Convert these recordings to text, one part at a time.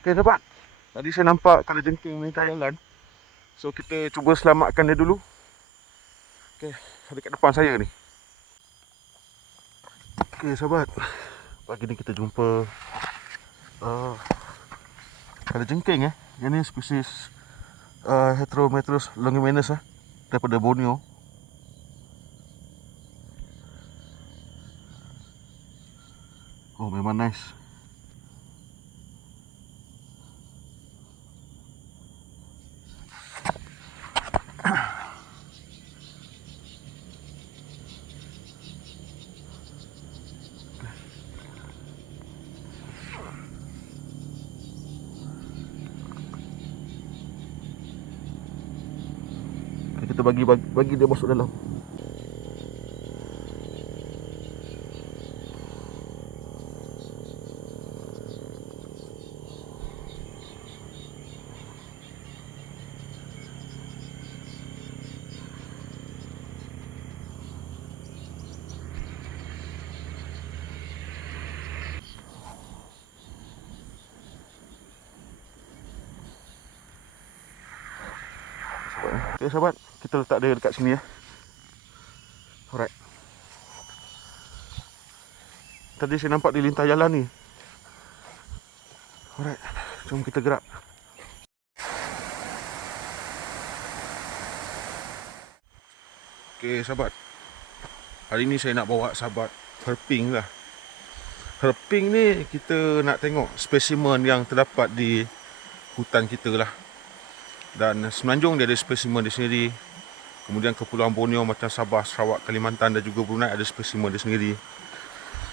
Okay sahabat Tadi saya nampak kala jengking ni jalan. So kita cuba selamatkan dia dulu. Okay Dekat depan saya ni. Okay sahabat Pagi ni kita jumpa uh, Kala jengking eh. Yang ni spesies uh, Heterometrus longimanus eh. Daripada Borneo. Oh memang nice kita bagi bagi, bagi dia masuk dalam. Okay sahabat, kita letak dia dekat sini ya. Alright. Tadi saya nampak dia lintah jalan ni. Alright, jom kita gerak. Okay sahabat. Hari ni saya nak bawa sahabat herping lah. Herping ni kita nak tengok spesimen yang terdapat di hutan kita lah dan semenanjung dia ada spesimen dia sendiri. Kemudian kepulauan Borneo macam Sabah, Sarawak, Kalimantan dan juga Brunei ada spesimen dia sendiri.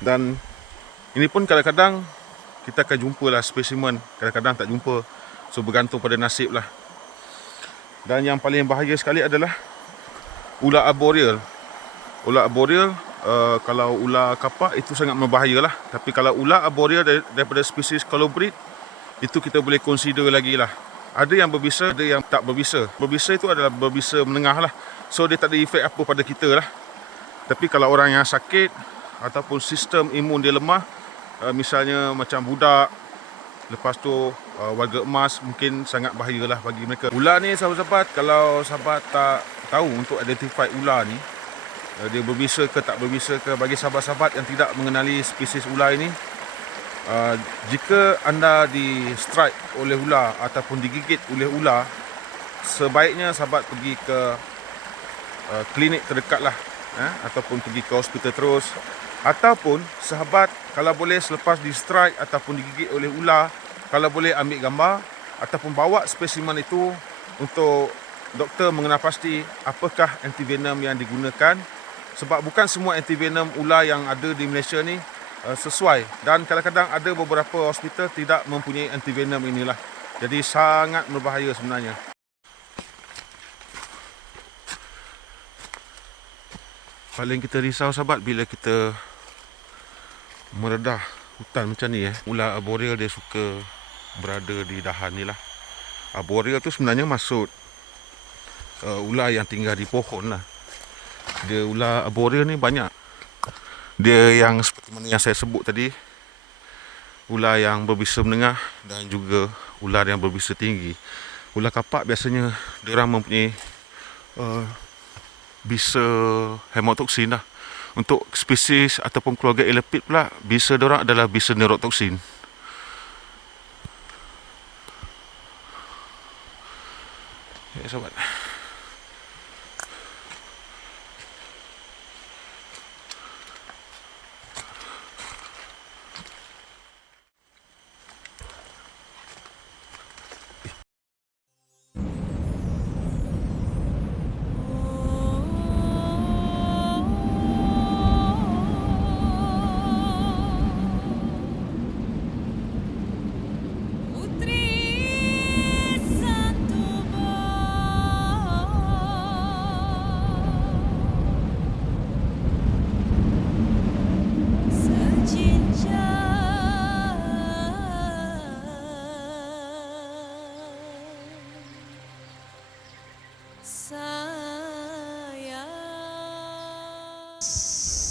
Dan ini pun kadang-kadang kita akan jumpa lah spesimen kadang-kadang tak jumpa. So bergantung pada nasib lah. Dan yang paling bahaya sekali adalah ular arboreal. Ular arboreal uh, kalau ular kapak itu sangat membahaya lah. Tapi kalau ular arboreal daripada spesies colobrid itu kita boleh consider lagi lah ada yang berbisa, ada yang tak berbisa. Berbisa itu adalah berbisa menengah lah. So dia tak ada efek apa pada kita lah. Tapi kalau orang yang sakit ataupun sistem imun dia lemah, uh, misalnya macam budak, lepas tu uh, warga emas mungkin sangat bahaya lah bagi mereka. Ular ni sahabat-sahabat, kalau sahabat tak tahu untuk identify ular ni, uh, dia berbisa ke tak berbisa ke, bagi sahabat-sahabat yang tidak mengenali spesies ular ini, Uh, jika anda di strike oleh ular ataupun digigit oleh ular sebaiknya sahabat pergi ke uh, klinik terdekat lah eh, ataupun pergi ke hospital terus. Ataupun sahabat kalau boleh selepas di strike ataupun digigit oleh ular kalau boleh ambil gambar ataupun bawa spesimen itu untuk doktor mengenal pasti apakah antivenom yang digunakan. Sebab bukan semua antivenom ular yang ada di Malaysia ni sesuai dan kadang-kadang ada beberapa hospital tidak mempunyai antivenom inilah. Jadi sangat berbahaya sebenarnya. Paling kita risau sahabat bila kita meredah hutan macam ni eh. Ular arboreal dia suka berada di dahan ni lah. Arboreal tu sebenarnya maksud uh, ular yang tinggal di pohon lah. Dia ular arboreal ni banyak dia yang seperti mana yang saya sebut tadi ular yang berbisa menengah dan juga ular yang berbisa tinggi. Ular kapak biasanya dia orang mempunyai uh, bisa hemotoksin lah. Untuk spesies ataupun keluarga elipid pula bisa dia orang adalah bisa neurotoksin. Ya sobat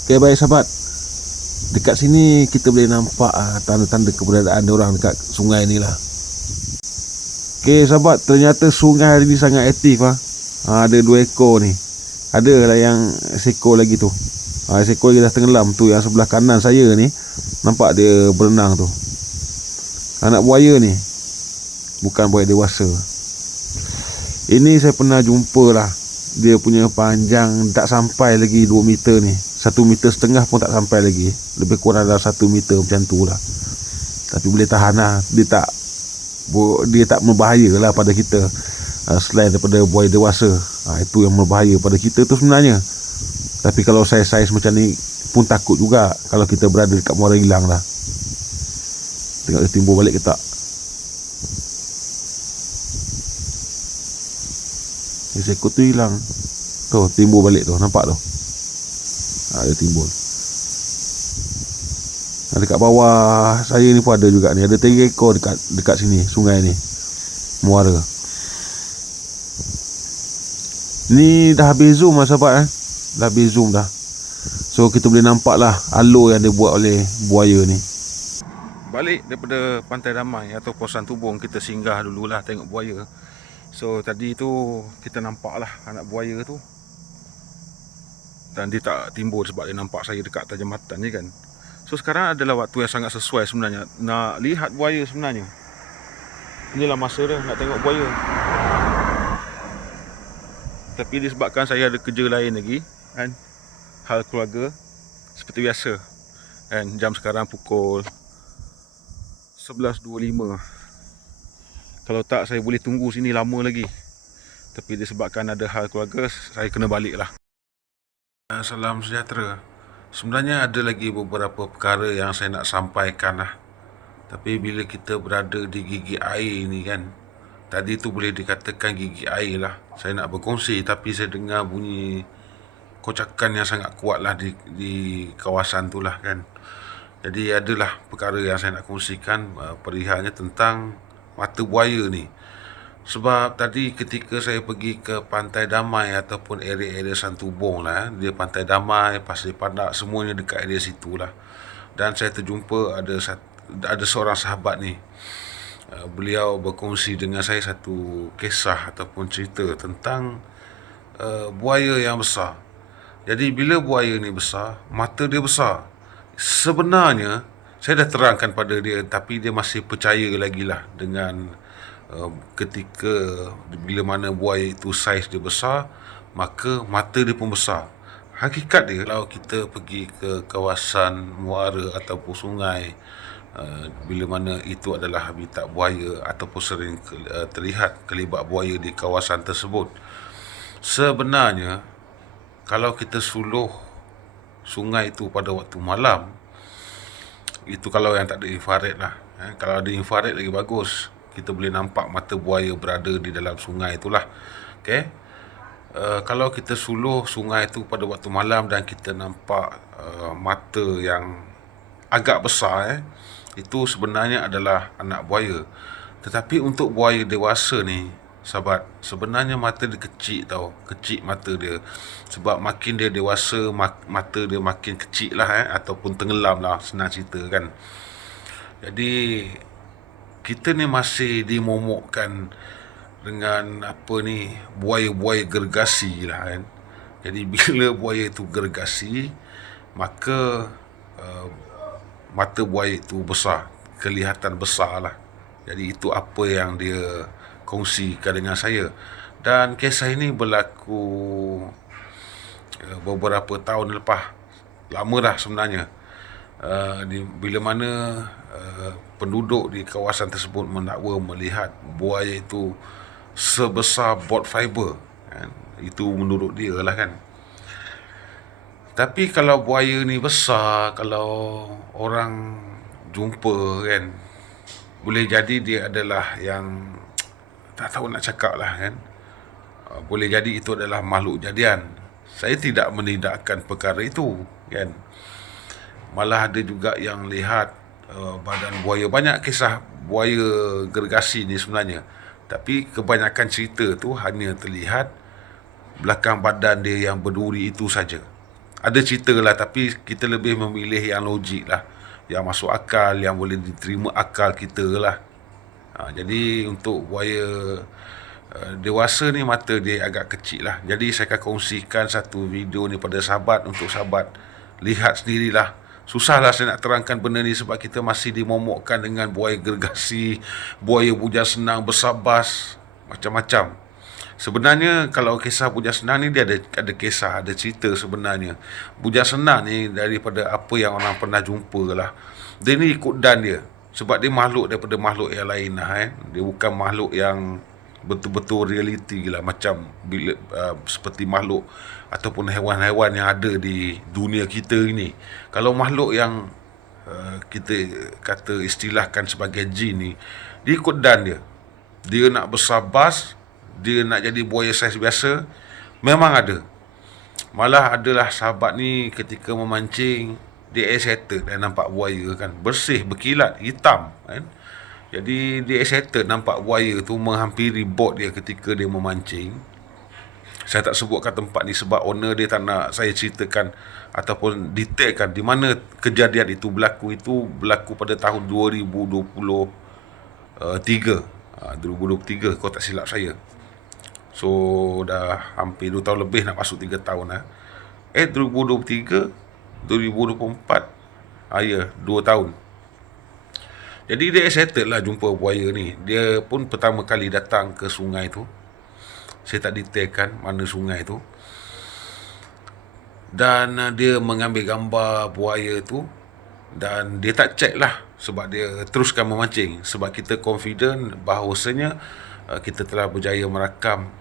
Okay baik sahabat Dekat sini kita boleh nampak uh, tanda-tanda keberadaan orang dekat sungai ni lah Okey sahabat, ternyata sungai hari ni sangat aktif ah. Ha, ada dua ekor ni. Ada lah yang seekor lagi tu. Ha, seekor lagi dah tenggelam tu yang sebelah kanan saya ni. Nampak dia berenang tu. Anak buaya ni. Bukan buaya dewasa. Ini saya pernah jumpa lah. Dia punya panjang tak sampai lagi 2 meter ni. 1 meter setengah pun tak sampai lagi. Lebih kurang dalam 1 meter macam tu lah. Tapi boleh tahan lah. Dia tak dia tak berbahaya lah pada kita. Uh, selain daripada buaya dewasa. Uh, itu yang berbahaya pada kita tu sebenarnya. Tapi kalau saiz-saiz macam ni pun takut juga kalau kita berada dekat muara hilang lah. Tengok dia timbul balik ke tak. Dia sekut tu hilang. Tu timbul balik tu. Nampak tu ha, dia timbul Ha, dekat bawah saya ni pun ada juga ni. Ada tiga ekor dekat dekat sini, sungai ni. Muara. Ni dah habis zoom lah sahabat eh. Dah habis zoom dah. So kita boleh nampak lah alur yang dia buat oleh buaya ni. Balik daripada Pantai Damai atau Posan Tubung kita singgah dululah tengok buaya. So tadi tu kita nampak lah anak buaya tu. Dan dia tak timbul sebab dia nampak saya dekat tajamatan ni kan. So sekarang adalah waktu yang sangat sesuai sebenarnya. Nak lihat buaya sebenarnya. Inilah masa dia nak tengok buaya. Tapi disebabkan saya ada kerja lain lagi kan. Hal keluarga Seperti biasa kan. Jam sekarang pukul 11.25 Kalau tak saya boleh tunggu sini lama lagi. Tapi disebabkan ada hal keluarga Saya kena balik lah Salam sejahtera Sebenarnya ada lagi beberapa perkara yang saya nak sampaikan lah. Tapi bila kita berada di gigi air ni kan. Tadi tu boleh dikatakan gigi air lah. Saya nak berkongsi tapi saya dengar bunyi kocakan yang sangat kuat lah di, di kawasan tu lah kan. Jadi adalah perkara yang saya nak kongsikan uh, perihalnya tentang mata buaya ni. Sebab tadi ketika saya pergi ke Pantai Damai ataupun area-area Santubong lah, dia Pantai Damai, Pasir Pandak, semuanya dekat area situ lah. Dan saya terjumpa ada ada seorang sahabat ni. Uh, beliau berkongsi dengan saya satu kisah ataupun cerita tentang uh, buaya yang besar. Jadi bila buaya ni besar, mata dia besar. Sebenarnya saya dah terangkan pada dia tapi dia masih percaya lagi lah dengan ketika bila mana buaya itu saiz dia besar maka mata dia pun besar. Hakikat dia kalau kita pergi ke kawasan muara ataupun sungai uh, bila mana itu adalah habitat buaya ataupun sering ke, uh, terlihat kelibat buaya di kawasan tersebut sebenarnya kalau kita suluh sungai itu pada waktu malam itu kalau yang tak ada infrared lah eh, kalau ada infrared lagi bagus kita boleh nampak mata buaya berada di dalam sungai itulah. Okey uh, kalau kita suluh sungai itu pada waktu malam dan kita nampak uh, mata yang agak besar eh itu sebenarnya adalah anak buaya. Tetapi untuk buaya dewasa ni sahabat sebenarnya mata dia kecil tau. Kecil mata dia. Sebab makin dia dewasa mata dia makin kecil lah eh ataupun tenggelam lah senang cerita kan. Jadi kita ni masih dimomokkan dengan apa ni buaya-buaya gergasi lah kan. Jadi bila buaya itu gergasi maka uh, mata buaya itu besar kelihatan besar lah. Jadi itu apa yang dia kongsikan dengan saya. Dan kisah ini berlaku uh, beberapa tahun lepas. Lama dah sebenarnya. Uh, di, bila mana uh, penduduk di kawasan tersebut mendakwa melihat buaya itu sebesar board fiber. Kan? itu menurut dia lah kan. Tapi kalau buaya ni besar kalau orang jumpa kan boleh jadi dia adalah yang tak tahu nak cakap lah kan. Uh, boleh jadi itu adalah makhluk jadian. Saya tidak menidakkan perkara itu kan. Malah ada juga yang lihat uh, badan buaya. Banyak kisah buaya gergasi ni sebenarnya. Tapi kebanyakan cerita tu hanya terlihat belakang badan dia yang berduri itu saja. Ada cerita lah tapi kita lebih memilih yang logik lah. Yang masuk akal yang boleh diterima akal kita lah. Ha, jadi untuk buaya uh, dewasa ni mata dia agak kecil lah. Jadi saya akan kongsikan satu video ni pada sahabat untuk sahabat lihat sendirilah. Susahlah saya nak terangkan benda ni sebab kita masih dimomokkan dengan buaya gergasi, buaya bujang senang besar bas, macam-macam. Sebenarnya kalau kisah bujang senang ni dia ada ada kisah, ada cerita sebenarnya. Bujang senang ni daripada apa yang orang pernah jumpa lah. Dia ni ikut dan dia. Sebab dia makhluk daripada makhluk yang lain lah eh. Dia bukan makhluk yang betul-betul realiti lah macam bila uh, seperti makhluk ataupun haiwan-haiwan yang ada di dunia kita ini. Kalau makhluk yang uh, kita kata istilahkan sebagai jin ni, dia ikut dan dia. Dia nak besar bas, dia nak jadi buaya saiz biasa, memang ada. Malah adalah sahabat ni ketika memancing, dia excited dan nampak buaya kan. Bersih, berkilat, hitam kan. Jadi dia excited nampak buaya tu menghampiri bot dia ketika dia memancing. Saya tak sebutkan tempat ni sebab owner dia tak nak saya ceritakan ataupun detailkan di mana kejadian itu berlaku itu berlaku pada tahun 2023. Uh, 2023 kalau tak silap saya. So dah hampir 2 tahun lebih nak masuk 3 tahun lah. Eh 2023 2024 ah ya 2 tahun. Jadi dia excited lah jumpa buaya ni. Dia pun pertama kali datang ke sungai tu. Saya tak detailkan mana sungai tu. Dan uh, dia mengambil gambar buaya tu dan dia tak check lah sebab dia teruskan memancing sebab kita confident bahawasanya uh, kita telah berjaya merakam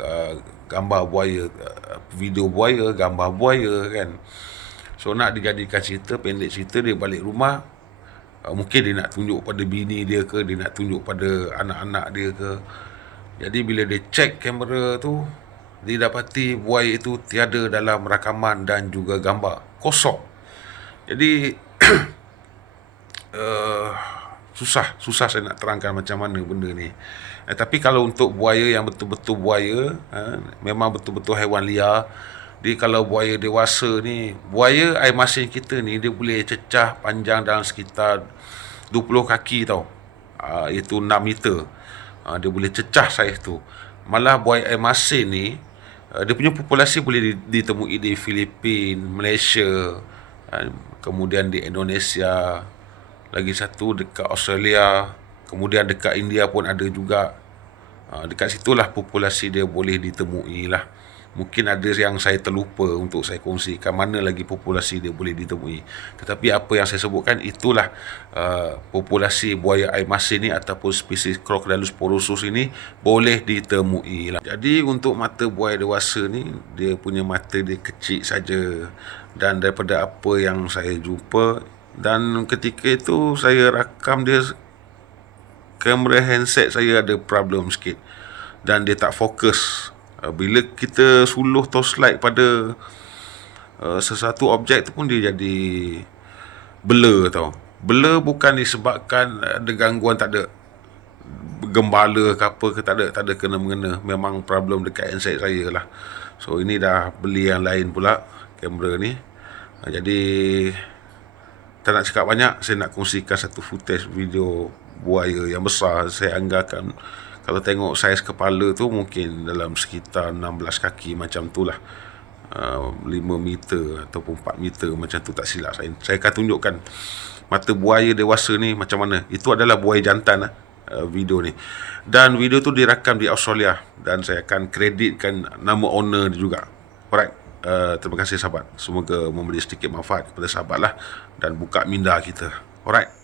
uh, gambar buaya uh, video buaya gambar buaya kan so nak dijadikan cerita pendek cerita dia balik rumah uh, mungkin dia nak tunjuk pada bini dia ke dia nak tunjuk pada anak-anak dia ke. Jadi bila dia check kamera tu dia dapati buaya itu tiada dalam rakaman dan juga gambar. Kosong. Jadi uh, susah susah saya nak terangkan macam mana benda ni. Eh, tapi kalau untuk buaya yang betul-betul buaya uh, memang betul-betul haiwan liar jadi kalau buaya dewasa ni buaya air masin kita ni dia boleh cecah panjang dalam sekitar 20 kaki tau. Uh, itu 6 meter. Uh, dia boleh cecah saiz tu. Malah buaya air masin ni uh, dia punya populasi boleh ditemui di Filipina Malaysia uh, kemudian di Indonesia lagi satu dekat Australia kemudian dekat India pun ada juga. Uh, dekat situlah populasi dia boleh ditemui lah mungkin ada yang saya terlupa untuk saya kongsikan mana lagi populasi dia boleh ditemui. Tetapi apa yang saya sebutkan itulah uh, populasi buaya air masin ni ataupun spesies Crocodylus porosus ini boleh ditemui lah jadi untuk mata buaya dewasa ni dia punya mata dia kecil saja dan daripada apa yang saya jumpa dan ketika itu saya rakam dia kamera handset saya ada problem sikit dan dia tak fokus uh, bila kita suluh torchlight pada uh, sesuatu objek tu pun dia jadi blur tau. Blur bukan disebabkan ada gangguan tak ada gembala ke apa ke tak ada tak ada kena mengena memang problem dekat handset saya lah. So ini dah beli yang lain pula kamera ni. Jadi tak nak cakap banyak saya nak kongsikan satu footage video buaya yang besar. Saya anggarkan kalau tengok saiz kepala tu mungkin dalam sekitar 16 kaki macam tu lah uh, 5 meter ataupun 4 meter macam tu tak silap saya saya akan tunjukkan mata buaya dewasa ni macam mana itu adalah buaya jantan lah uh, video ni dan video tu dirakam di Australia dan saya akan kreditkan nama owner dia juga alright Uh, terima kasih sahabat. Semoga memberi sedikit manfaat kepada sahabat lah dan buka minda kita. Alright.